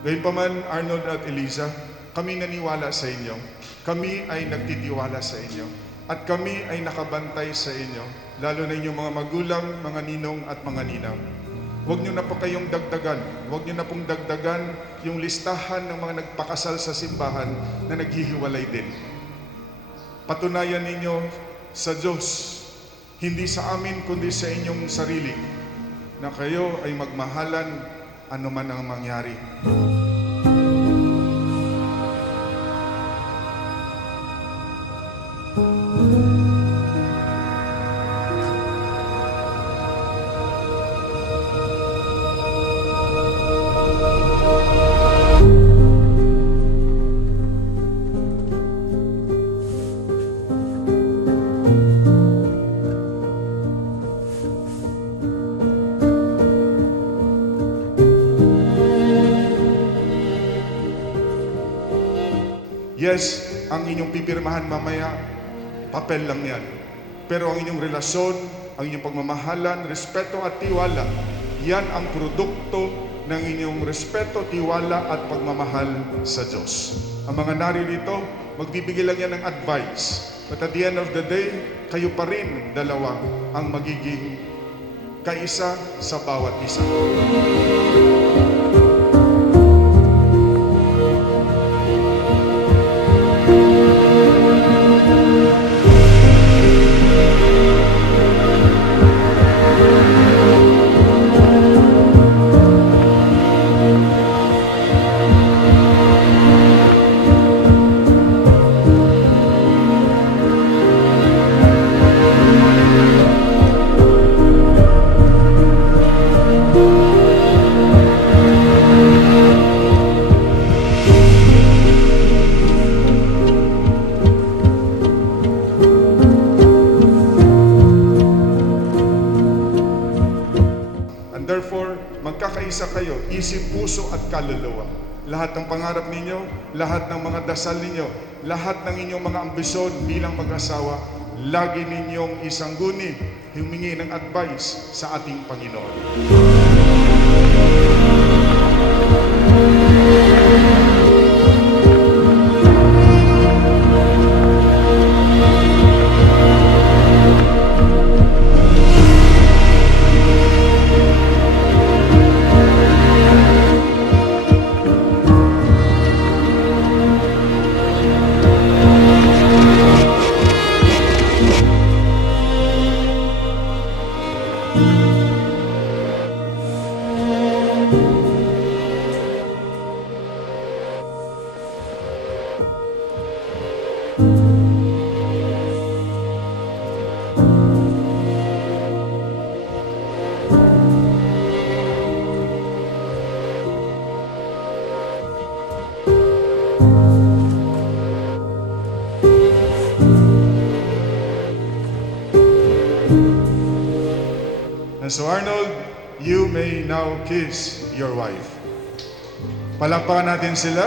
Gayunpaman, Arnold at Eliza, kami naniwala sa inyo. Kami ay nagtitiwala sa inyo. At kami ay nakabantay sa inyo, lalo na inyong mga magulang, mga ninong at mga ninang. Huwag niyo na po kayong dagdagan. Huwag niyo na pong dagdagan yung listahan ng mga nagpakasal sa simbahan na naghihiwalay din. Patunayan ninyo sa Diyos, hindi sa amin kundi sa inyong sarili, na kayo ay magmahalan anuman ang mangyari. Yes, ang inyong pipirmahan mamaya, papel lang yan. Pero ang inyong relasyon, ang inyong pagmamahalan, respeto at tiwala, yan ang produkto ng inyong respeto, tiwala at pagmamahal sa Diyos. Ang mga naririto, magbibigay lang yan ng advice. But at the end of the day, kayo pa rin dalawa ang magiging kaisa sa bawat isa. Therefore, magkakaisa kayo, isip, puso at kaluluwa. Lahat ng pangarap ninyo, lahat ng mga dasal ninyo, lahat ng inyong mga ambisyon bilang mag-asawa, lagi ninyong isangguni, humingi ng advice sa ating Panginoon. And so Arnold, you may now kiss your wife. Palakpakan natin sila.